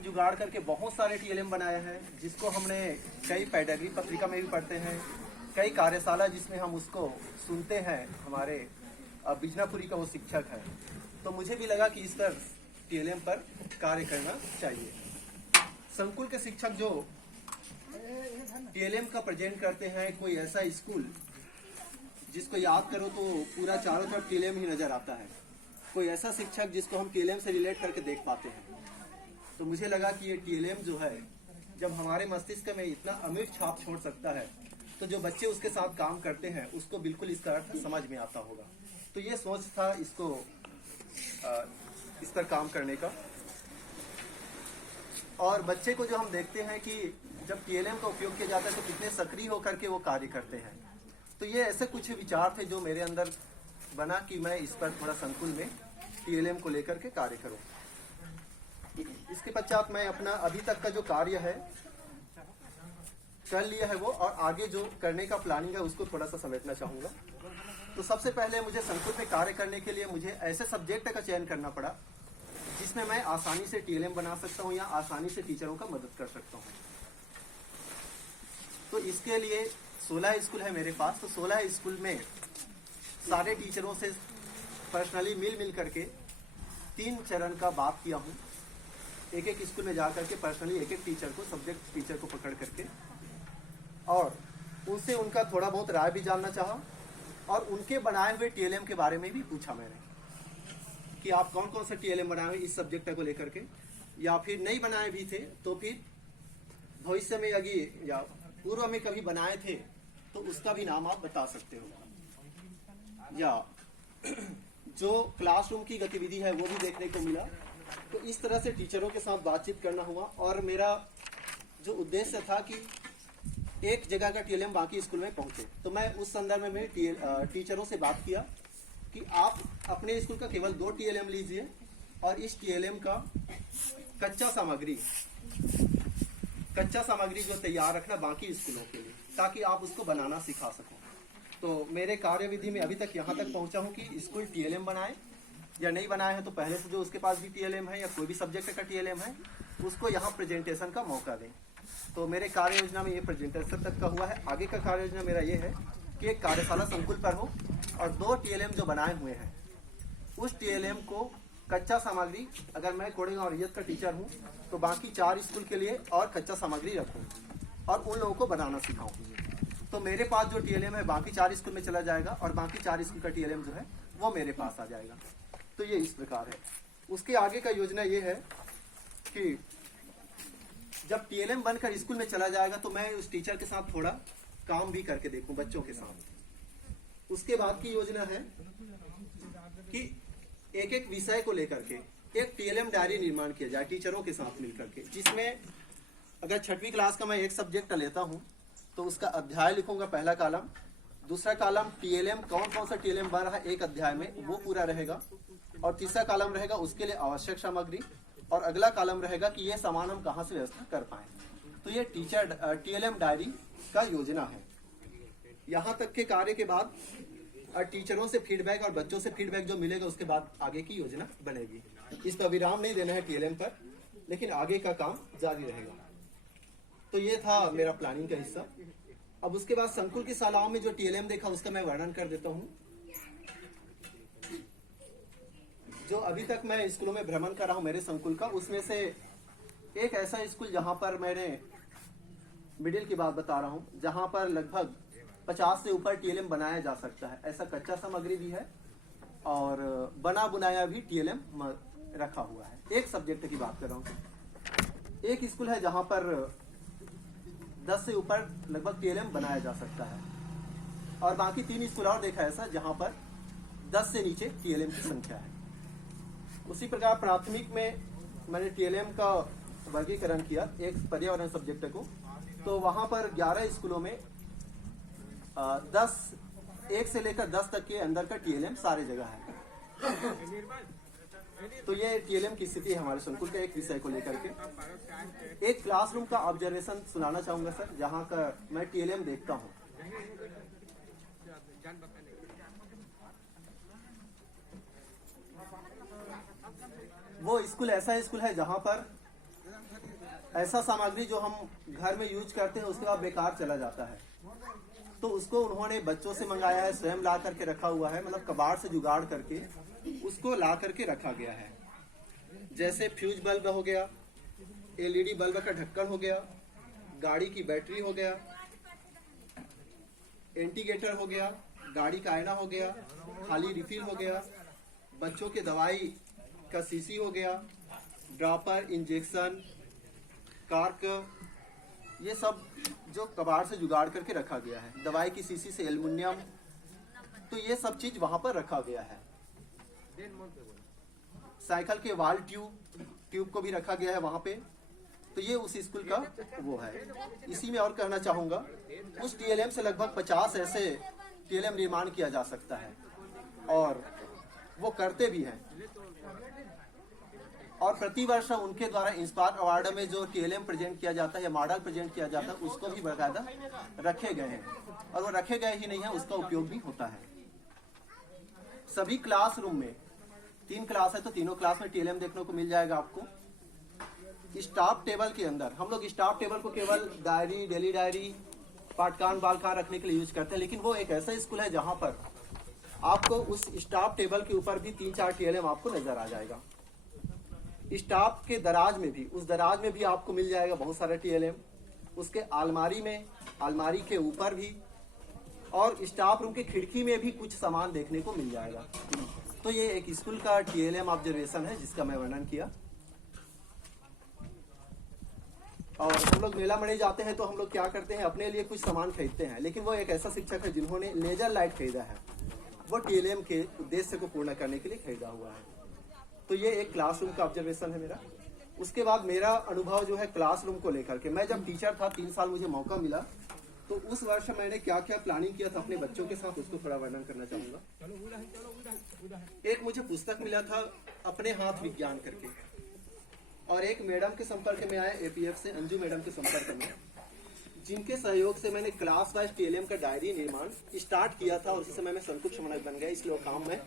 से जुगाड़ करके बहुत सारे टीएलएम बनाए हैं, जिसको हमने कई पेडागरी पत्रिका में भी पढ़ते हैं, कई कार्यशाला जिसमें हम उसको सुनते हैं। हमारे बिजनापुरी का वो शिक्षक है, तो मुझे भी लगा कि इस पर टीएलएम पर कार्य करना चाहिए। संकुल के शिक्षक जो टीएलएम का प्रेजेंट करते हैं, कोई ऐसा स्कूल जिसको याद करो तो पूरा चारों तरफ टीएलएम ही नजर आता है, कोई ऐसा शिक्षक जिसको हम टीएलएम से रिलेट करके देख पाते हैं। तो मुझे लगा कि ये टीएलएम जो है, जब हमारे मस्तिष्क में इतना अमिट छाप छोड़ सकता है, तो जो बच्चे उसके साथ काम करते हैं उसको बिल्कुल इसका अर्थ समझ में आता होगा। तो ये सोच था इसको इस पर काम करने का। और बच्चे को जो हम देखते हैं कि जब टीएलएम का उपयोग किया जाता है तो कितने सक्रिय होकर के वो कार्य करते हैं। तो ये ऐसे कुछ विचार थे जो मेरे अंदर बना कि मैं इस पर थोड़ा संकुल में टीएलएम को लेकर के कार्य करूं। इसके पश्चात मैं अपना अभी तक का जो कार्य है कर लिया है वो, और आगे जो करने का प्लानिंग है उसको थोड़ा सा समेटना चाहूँगा। तो सबसे पहले मुझे संकुल में कार्य करने के लिए मुझे ऐसे सब्जेक्ट का चयन करना पड़ा जिसमें मैं आसानी से टीएलएम बना सकता हूँ या आसानी से टीचरों का मदद कर सकता हूँ। तो इसके लिए 16 स्कूल है मेरे पास। तो 16 स्कूल में सारे टीचरों से पर्सनली मिल करके 3 चरण का बात किया हूँ। एक एक स्कूल में जा करके पर्सनली एक एक टीचर को, सब्जेक्ट टीचर को पकड़ करके, और उनसे उनका थोड़ा बहुत राय भी जानना चाहा, और उनके बनाए हुए टीएलएम के बारे में भी पूछा मैंने कि आप कौन कौन से टीएलएम बनाए हुए इस सब्जेक्ट को लेकर के, या फिर नहीं बनाए भी थे तो फिर भविष्य में यदि या पूर्व में कभी बनाए थे तो उसका भी नाम आप बता सकते हो, या जो क्लासरूम की गतिविधि है वो भी देखने को मिला। तो इस तरह से टीचरों के साथ बातचीत करना हुआ, और मेरा जो उद्देश्य था कि एक जगह का टीएलएम बाकी स्कूल में पहुंचे। तो मैं उस संदर्भ में टीचरों से बात किया कि आप अपने स्कूल का केवल 2 टीएलएम लीजिए, और इस टीएलएम का कच्चा सामग्री जो तैयार रखना बाकी स्कूलों के लिए, ताकि आप उसको बनाना सिखा सको। तो मेरे कार्यविधि में अभी तक यहाँ तक पहुँचा हूँ कि स्कूल टीएलएम बनाए या नहीं बनाए हैं तो पहले से जो उसके पास भी टीएलएम है या कोई भी सब्जेक्ट का टीएलएम है उसको यहाँ प्रेजेंटेशन का मौका दें। तो मेरे कार्य योजना में ये प्रेजेंटेशन तक का हुआ है। आगे का कार्य योजना मेरा ये है कि एक कार्यशाला संकुल पर हो, और 2 टीएलएम जो बनाए हुए हैं उस टीएलएम को कच्चा सामग्री, अगर मैं कोडिंग और रियत का टीचर हूँ तो बाकी 4 स्कूल के लिए और कच्चा सामग्री रखूँ और उन लोगों को बनाना सिखाऊँ। तो मेरे पास जो टीएलएम है बाकी 4 स्कूल में चला जाएगा, और बाकी 4 स्कूल का टीएलएम जो है वो मेरे पास आ जाएगा। तो ये इस प्रकार है। उसके आगे का योजना ये है कि जब टीएलएम बनकर स्कूल में चला जाएगा तो मैं उस टीचर के साथ थोड़ा काम भी करके देखूं बच्चों के साथ। उसके बाद की योजना है कि एक एक विषय को लेकर के एक टीएलएम डायरी निर्माण किया जाए टीचरों के साथ मिलकर के, जिसमें अगर 6वीं क्लास का मैं एक सब्जेक्ट लेता हूं तो उसका अध्याय लिखूंगा, पहला कॉलम। दूसरा कॉलम टीएलएम, कौन कौन सा टीएलएम बन रहा है एक अध्याय में वो पूरा रहेगा, और तीसरा कॉलम रहेगा उसके लिए आवश्यक सामग्री, और अगला कॉलम रहेगा कि ये सामान हम कहाँ से व्यवस्था कर पाए। तो ये टीएलएम डायरी का योजना है। यहाँ तक के कार्य के बाद टीचरों से फीडबैक और बच्चों से फीडबैक जो मिलेगा उसके बाद आगे की योजना बनेगी। इस पर विराम नहीं देना है टीएलएम पर, लेकिन आगे का काम जारी रहेगा। तो ये था मेरा प्लानिंग का हिस्सा। अब उसके बाद संकुल की शालाओं में जो टीएलएम देखा उसका मैं वर्णन कर देता हूँ। जो अभी तक मैं स्कूलों में भ्रमण कर रहा हूँ मेरे संकुल का, उसमें से एक ऐसा स्कूल जहाँ पर मैंने मिडिल की बात बता रहा हूँ, जहाँ पर लगभग 50 से ऊपर टीएलएम बनाया जा सकता है। ऐसा कच्चा सामग्री भी है और बना बुनाया भी टीएलएम रखा हुआ है। एक सब्जेक्ट की बात कर रहा हूँ। एक स्कूल है जहाँ पर 10 से ऊपर लगभग टीएलएम बनाया जा सकता है, और बाकी 3 स्कूल और देखा ऐसा जहाँ पर 10 से नीचे टीएलएम की संख्या है। उसी प्रकार प्राथमिक में मैंने टीएलएम का वर्गीकरण किया एक पर्यावरण सब्जेक्ट को, तो वहां पर 11 स्कूलों में 1 से लेकर 10 तक के अंदर का टीएलएम सारे जगह है। तो ये टीएलएम की स्थिति है हमारे संकुल के एक विषय को लेकर के। एक क्लासरूम का ऑब्जर्वेशन सुनाना चाहूंगा सर, जहां का मैं टीएलएम देखता हूं। वो स्कूल ऐसा स्कूल है जहां पर ऐसा सामग्री जो हम घर में यूज करते हैं उसके बाद बेकार चला जाता है, तो उसको उन्होंने बच्चों से मंगाया है, स्वयं ला करके रखा हुआ है, मतलब कबाड़ से जुगाड़ करके उसको ला करके रखा गया है। जैसे फ्यूज बल्ब हो गया, एलईडी बल्ब का ढक्कन हो गया, गाड़ी की बैटरी हो गया, इंडिकेटर हो गया, गाड़ी का आईना हो गया, खाली रिफिल हो गया, बच्चों के दवाई का शीशी हो गया, ड्रॉपर, इंजेक्शन, कार्क, ये सब जो कबाड़ से जुगाड़ करके रखा गया है। दवाई की शीशी से एल्युमिनियम, तो ये सब चीज वहां पर रखा गया है। साइकिल के वाल ट्यूब को भी रखा गया है वहां पे। तो ये उस स्कूल का वो है। इसी में और कहना चाहूंगा, उस टीएलएम से लगभग 50 ऐसे टीएलएम निर्माण किया जा सकता है और वो करते भी हैं। और प्रतिवर्ष उनके द्वारा इंस्पायर अवार्ड में जो टीएलएम प्रेजेंट किया जाता है या मॉडल प्रेजेंट किया जाता है, उसको भी बाकायदा रखे गए हैं। और वो रखे गए ही नहीं है, उसका उपयोग भी होता है। सभी क्लासरूम में 3 क्लास है तो तीनों क्लास में टीएलएम देखने को मिल जाएगा आपको। स्टाफ टेबल के अंदर हम लोग स्टाफ टेबल को केवल डायरी, डेली डायरी, पाठकान बालकान रखने के लिए यूज करते हैं, लेकिन वो एक ऐसा स्कूल है जहां पर आपको उस स्टाफ टेबल के ऊपर भी 3-4 टीएलएम आपको नजर आ जाएगा। स्टाफ के दराज में भी, उस दराज में भी आपको मिल जाएगा बहुत सारा टीएलएम। उसके अलमारी में, अलमारी के ऊपर भी, और स्टाफ रूम की खिड़की में भी कुछ सामान देखने को मिल जाएगा। तो ये एक स्कूल का टीएलएम ऑब्जर्वेशन है जिसका मैं वर्णन किया। और हम लोग मेला मणि जाते हैं तो हम लोग क्या करते हैं, अपने लिए कुछ सामान खरीदते हैं, लेकिन वो एक ऐसा शिक्षक है जिन्होंने लेजर लाइट खरीदा है, वो टीएलएम के उद्देश्य को पूर्ण करने के लिए खरीदा हुआ है। तो ये एक क्लासरूम का ऑब्जर्वेशन है मेरा। उसके बाद मेरा अनुभव जो है क्लासरूम को लेकर के, मैं जब टीचर था 3 साल मुझे मौका मिला, तो उस वर्ष मैंने क्या क्या प्लानिंग किया था अपने बच्चों के साथ, उसको थोड़ा वर्णन करना चाहूंगा। एक मुझे पुस्तक मिला था अपने हाथ विज्ञान करके, और एक मैडम के संपर्क में आए एपीएफ से, अंजू मैडम के संपर्क में, जिनके सहयोग से मैंने क्लास वाइज टीएलएम का डायरी निर्माण स्टार्ट किया था। और उसी समय में संकुल समन्वयक बन गया, इसलिए काम में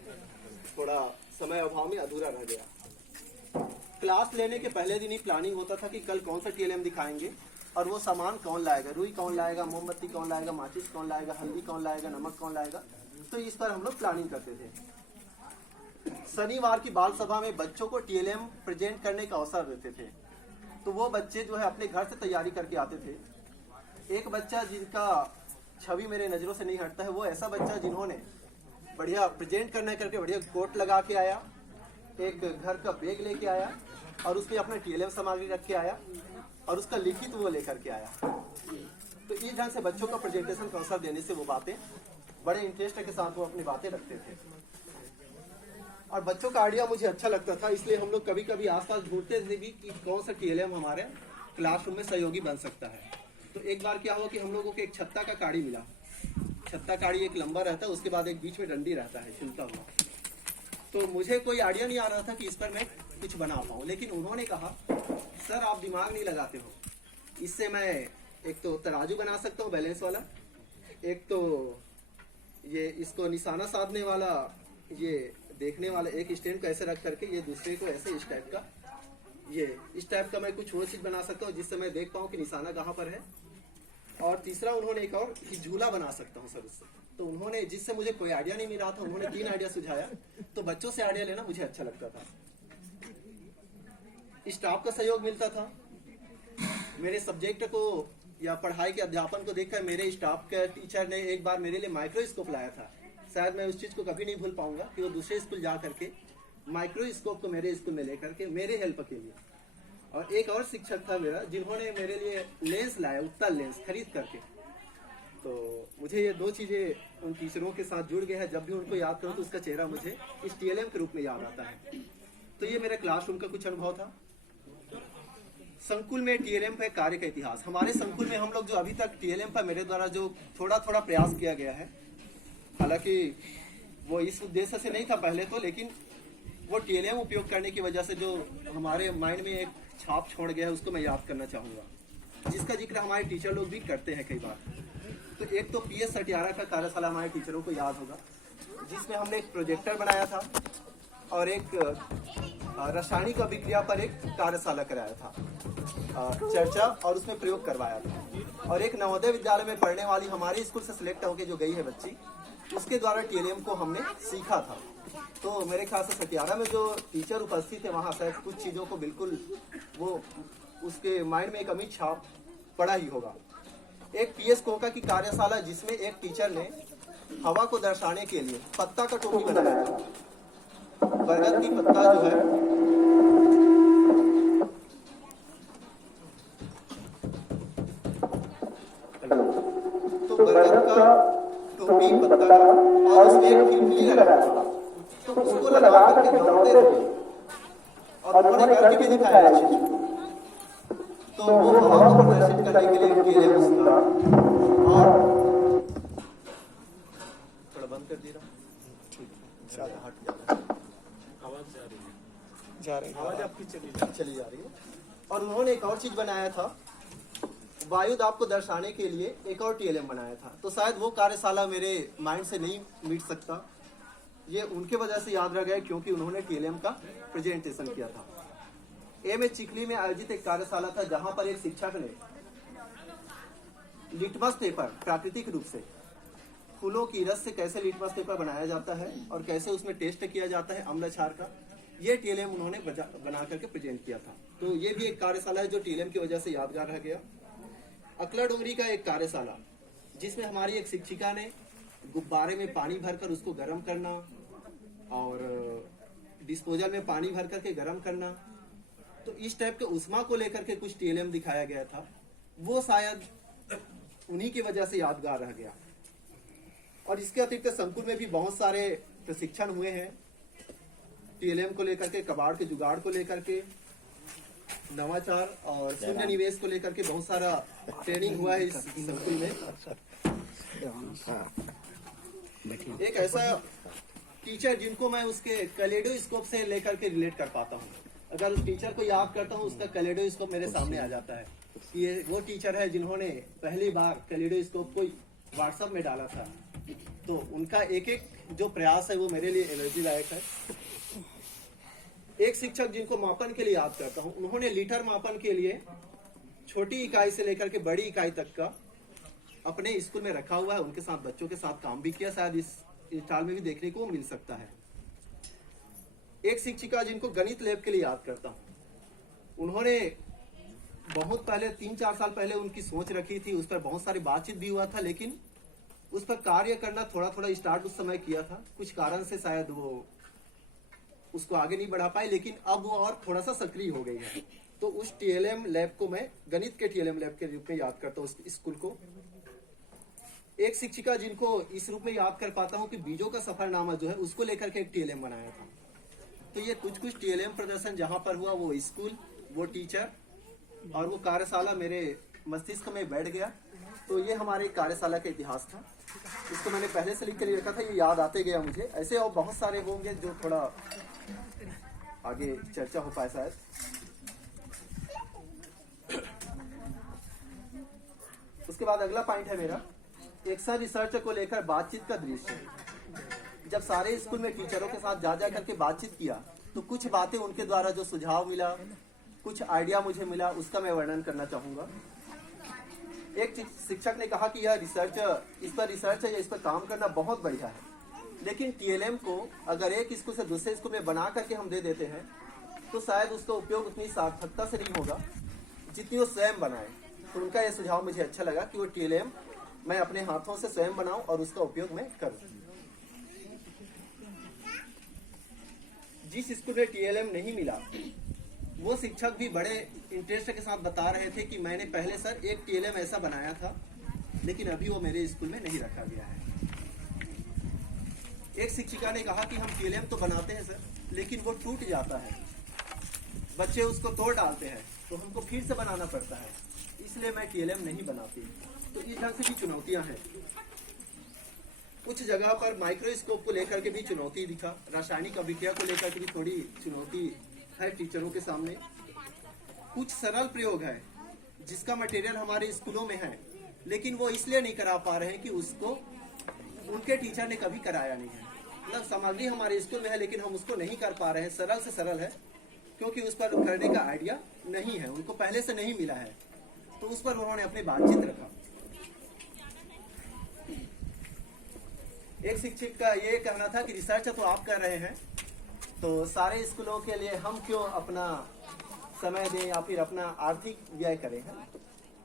थोड़ा समय अभाव में अधूरा रह गया। क्लास लेने के पहले दिन ही प्लानिंग होता था कि कल कौन सा टीएलएम दिखाएंगे और वो सामान कौन लाएगा, रुई कौन लाएगा, मोमबत्ती कौन लाएगा, माचिस कौन लाएगा, हल्दी कौन लाएगा, नमक कौन लाएगा। तो इस पर हम लोग प्लानिंग करते थे। शनिवार की बाल सभा में बच्चों को टीएलएम प्रेजेंट करने का अवसर देते थे, तो वो बच्चे जो है अपने घर से तैयारी करके आते थे। एक बच्चा जिनका छवि मेरे नजरों से नहीं हटता है, वो ऐसा बच्चा जिन्होंने बढ़िया प्रेजेंट करने करके बढ़िया कोट लगा के आया, एक घर का बैग लेके आया और उसमें अपना टीएलएम सामग्री रख के आया और उसका लिखित वो लेकर के आया। तो इस ढंग से बच्चों का प्रेजेंटेशन का अवसर देने से वो बातें बड़े इंटरेस्ट के साथ वो अपनी बातें रखते थे और बच्चों का आइडिया मुझे अच्छा लगता था। इसलिए हम लोग कभी कभी आसपास ढूंढते थे भी कि कौन सा टीएलएम हमारे क्लासरूम में सहयोगी बन सकता है। तो एक बार क्या हुआ कि हम लोगों को एक छत्ता का काड़ी मिला। छत्ता काड़ी एक लंबा रहता है, उसके बाद एक बीच में डंडी रहता है छिलता हुआ। तो मुझे कोई आइडिया नहीं आ रहा था कि इस पर मैं कुछ बना पाऊँ, लेकिन उन्होंने कहा सर आप दिमाग नहीं लगाते हो, इससे मैं एक तो तराजू बना सकता हूँ बैलेंस वाला, एक तो ये इसको निशाना साधने वाला, ये देखने वाला एक स्टैंड को ऐसे रख करके ये दूसरे को ऐसे इस टाइप का, ये इस टाइप का मैं कुछ वो चीज बना सकता हूँ जिससे मैं देख पाऊँ कि निशाना कहाँ पर है। और तीसरा उन्होंने एक और झूला बना सकता हूँ सर उससे। तो उन्होंने, जिससे मुझे कोई आइडिया नहीं मिल रहा था, उन्होंने 3 आइडिया सुझाया। तो बच्चों से आइडिया लेना मुझे अच्छा लगता था, स्टाफ का सहयोग मिलता था। मेरे सब्जेक्ट को या पढ़ाई के अध्यापन को देखकर मेरे स्टाफ के टीचर ने एक बार मेरे लिए माइक्रोस्कोप लाया था। शायद मैं उस चीज को कभी नहीं भूल पाऊंगा कि वो दूसरे स्कूल जा करके माइक्रोस्कोप को मेरे स्कूल में लेकर के मेरे हेल्प के लिए। और एक और शिक्षक था मेरा जिन्होंने मेरे लिए लेंस लाया, उत्तल लेंस खरीद करके। तो मुझे ये 2 चीजें उन टीचरों के साथ जुड़ गए हैं। जब भी उनको याद करूं तो उसका चेहरा मुझे इस टीएलएम के रूप में याद आता है। तो ये मेरा क्लासरूम का कुछ अनुभव था। संकुल में टीएलएम का कार्य का इतिहास। हमारे संकुल में हम लोग जो अभी तक टीएलएम पर मेरे द्वारा जो थोड़ा थोड़ा प्रयास किया गया है, हालांकि वो इस उद्देश्य से नहीं था पहले तो, लेकिन वो टीएलएम उपयोग करने की वजह से जो हमारे माइंड में एक छाप छोड़ गया है उसको मैं याद करना चाहूंगा, जिसका जिक्र हमारे टीचर लोग भी करते हैं कई बार। तो एक तो पीएस सटियारा का कार्यशाला हमारे टीचरों को याद होगा, जिसमें हमने एक प्रोजेक्टर बनाया था और एक रासायनिक अभिक्रिया पर एक कार्यशाला कराया था, चर्चा, और उसमें प्रयोग करवाया था। और एक नवोदय विद्यालय में पढ़ने वाली हमारे स्कूल से सिलेक्ट होकर जो गई है बच्ची, उसके द्वारा टीएलएम को हमने सीखा था। तो मेरे ख्याल से सटियारा में जो टीचर उपस्थित है वहाँ शायद कुछ चीज़ों को बिल्कुल वो उसके माइंड में एक अमिट छाप पड़ा ही होगा। एक पीएस कोका की कार्यशाला जिसमें एक टीचर ने हवा को दर्शाने के लिए पत्ता का टोपी बनाया था। बरगद की पत्ता जो है तो बरगद का टोपी पत्ता का और उसमें एक खिड़की लगा था, तो उसको लगा करके दौड़ते थे और उन्होंने करके भी दिखाया है चीज। तो वो हवा को प्रदर्शित करने के लिए टीएलएम उसका, और थोड़ा बंद कर दे रहा ज्यादा हट जा रही है आवाज आपकी चली जा रही है। और उन्होंने एक और चीज बनाया था, वायु दाब को दर्शाने के लिए एक और टीएलएम बनाया था। तो शायद वो कार्यशाला मेरे माइंड से नहीं मिट सकता, ये उनके वजह से याद रह गया क्योंकि उन्होंने टीएलएम का प्रेजेंटेशन किया था। एमए चिखली में आयोजित एक कार्यशाला था जहां पर एक शिक्षक ने लिटमस पेपर प्राकृतिक रूप से फूलों की रस से कैसे लिटमस पेपर बनाया जाता है और कैसे उसमें टेस्ट किया जाता है अम्ल क्षार का, ये टीएलएम उन्होंने बना करके प्रेजेंट किया था। तो ये भी एक कार्यशाला है जो टीएलएम की वजह से यादगार रह गया। अकला डोंगरी का एक कार्यशाला जिसमें हमारी एक शिक्षिका ने गुब्बारे में पानी भरकर उसको गर्म करना और डिस्पोजल में पानी भर करके गर्म करना, तो इस टाइप के उष्मा को लेकर के कुछ टीएलएम दिखाया गया था। वो शायद उन्हीं की वजह से यादगार रह गया। और इसके अतिरिक्त संकुल में भी बहुत सारे प्रशिक्षण हुए हैं टीएलएम को लेकर के, कबाड़ के जुगाड़ को लेकर के, नवाचार और शून्य निवेश को लेकर के बहुत सारा ट्रेनिंग हुआ है इस संकुल में। एक ऐसा टीचर जिनको मैं उसके कैलेडोस्कोप से लेकर के रिलेट कर पाता हूँ, अगर उस टीचर को याद करता हूँ उसका कैलेडोस्कोप मेरे सामने आ जाता है। ये वो टीचर है जिन्होंने पहली बार कैलेडोस्कोप को व्हाट्सएप में डाला था। तो उनका एक एक जो प्रयास है वो मेरे लिए एनर्जी लायक है। एक शिक्षक जिनको मापन के लिए याद करता हूँ, उन्होंने लीटर मापन के लिए छोटी इकाई से लेकर के बड़ी इकाई तक का अपने स्कूल में रखा हुआ है, उनके साथ बच्चों के साथ काम भी किया, शायद इस स्टॉल में भी देखने को मिल सकता है। एक शिक्षिका जिनको गणित लैब के लिए याद करता हूँ, उन्होंने बहुत पहले 3-4 साल पहले उनकी सोच रखी थी, उस पर बहुत सारी बातचीत भी हुआ था, लेकिन उस पर कार्य करना थोड़ा थोड़ा स्टार्ट उस समय किया था, कुछ कारण से शायद वो उसको आगे नहीं बढ़ा पाए, लेकिन अब वो और थोड़ा सा सक्रिय हो गई है। तो उस टीएलएम लैब को मैं गणित के टीएलएम लैब के रूप में याद करता हूँ उस स्कूल को। एक शिक्षिका जिनको इस रूप में याद कर पाता हूँ कि बीजों का सफरनामा जो है उसको लेकर के एक टीएलएम बनाया था। तो ये कुछ टीएलएम प्रदर्शन जहां पर हुआ, वो स्कूल, वो टीचर और वो कार्यशाला मेरे मस्तिष्क में बैठ गया। तो ये हमारे कार्यशाला का इतिहास था, इसको मैंने पहले से लिख कर रखा था, ये याद आते गया मुझे। ऐसे और बहुत सारे होंगे जो थोड़ा आगे चर्चा हो पाए शायद। उसके बाद अगला पॉइंट है मेरा एक्शन रिसर्च को लेकर बातचीत का दृश्य। जब सारे स्कूल में टीचरों के साथ जा करके बातचीत किया तो कुछ बातें उनके द्वारा जो सुझाव मिला, कुछ आइडिया मुझे मिला, उसका मैं वर्णन करना चाहूंगा। एक शिक्षक ने कहा कि यह रिसर्च, इस पर रिसर्च है या इस पर काम करना बहुत बढ़िया है, लेकिन टीएलएम को अगर एक स्कूल से दूसरे स्कूल में बना करके हम दे देते हैं तो शायद उसका उपयोग उतनी सार्थकता से नहीं होगा जितनी वो स्वयं बनाए। तो उनका यह सुझाव मुझे अच्छा लगा कि वो टीएलएम मैं अपने हाथों से स्वयं बनाऊं और उसका उपयोग मैं करूं। जिस स्कूल में टीएलएम नहीं मिला वो शिक्षक भी बड़े इंटरेस्ट के साथ बता रहे थे कि मैंने पहले सर एक टीएलएम ऐसा बनाया था, लेकिन अभी वो मेरे स्कूल में नहीं रखा गया है। एक शिक्षिका ने कहा कि हम टीएलएम तो बनाते हैं सर, लेकिन वो टूट जाता है, बच्चे उसको तोड़ डालते हैं, तो हमको फिर से बनाना पड़ता है, इसलिए मैं टीएलएम नहीं बनाती। तो इस ढंग से भी चुनौतियां हैं। कुछ जगह पर माइक्रोस्कोप को लेकर के भी चुनौती दिखा, रासायनिक अभिक्रिया को लेकर के भी थोड़ी चुनौती है टीचरों के सामने। कुछ सरल प्रयोग है जिसका मटेरियल हमारे स्कूलों में है, लेकिन वो इसलिए नहीं करा पा रहे हैं कि उसको उनके टीचर ने कभी कराया नहीं है। मतलब सामग्री हमारे स्कूल में है लेकिन हम उसको नहीं कर पा रहे हैं। सरल से सरल है, क्योंकि उस पर करने का आइडिया नहीं है, उनको पहले से नहीं मिला है, तो उस पर उन्होंने अपनी बातचीत रखा। एक शिक्षक का ये कहना था कि रिसर्च तो आप कर रहे हैं, तो सारे स्कूलों के लिए हम क्यों अपना समय दें या फिर अपना आर्थिक व्यय करें।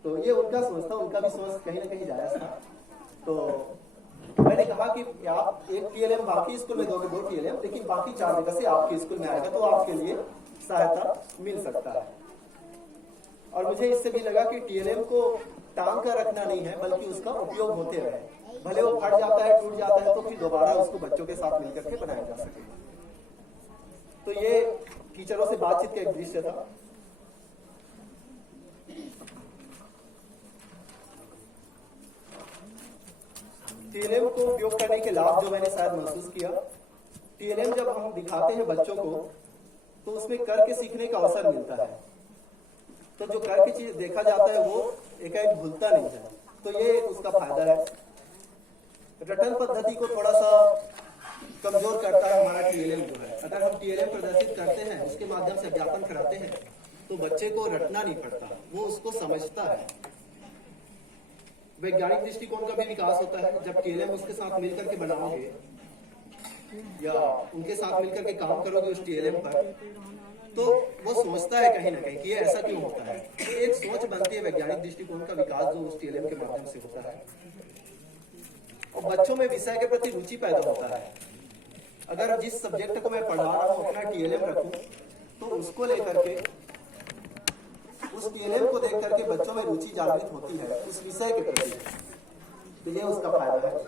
तो ये उनका सोच था, उनका भी सोच कहीं ना कहीं जायज था। तो मैंने कहा कि आप एक टीएलएम बाकी स्कूल में दोगे, 2 टीएलएम, लेकिन बाकी 4 जगह से आपके स्कूल में आएगा तो आपके लिए सहायता मिल सकता है। और मुझे इससे भी लगा कि टीएलएम को टांग कर रखना नहीं है, बल्कि उसका उपयोग होते रहे। भले वो फट जाता है, टूट जाता है, तो फिर दोबारा उसको बच्चों के साथ मिलकर के बनाया जा सके। तो ये टीचरों से बातचीत का एक दृश्य था। टीएलएम को उपयोग करने के लाभ जो मैंने शायद महसूस किया, टीएलएम जब हम दिखाते हैं बच्चों को तो उसमें करके सीखने का अवसर मिलता है। तो जो करके चीज देखा जाता है वो एकाएक भूलता नहीं है, तो ये उसका फायदा है। रटन पद्धति को थोड़ा सा कमजोर करता है हमारा टीएलएम जो है। अगर हम टीएलएम प्रदर्शित करते हैं, उसके माध्यम से ज्ञापन कराते हैं, तो बच्चे को रटना नहीं पड़ता, वो उसको समझता है। वैज्ञानिक दृष्टिकोण का भी विकास होता है। जब टीएलएम उसके साथ मिलकर के बनाओगे या उनके साथ मिलकर के काम करोगे उस टीएलएम पर, तो वो सोचता है कहीं ना कहीं कि ये ऐसा क्यों होता है। तो एक सोच बनती है, वैज्ञानिक दृष्टिकोण का विकास जो उस टीएलएम के माध्यम से होता है, और बच्चों में विषय के प्रति रुचि पैदा होता है। अगर जिस सब्जेक्ट को मैं पढ़ा रहा हूँ अपना टीएलएम रखूं, तो उसको लेकर के, उस टीएलएम को देख करके बच्चों में रुचि जागृत होती है उस विषय के प्रति। तो ये उसका फायदा है।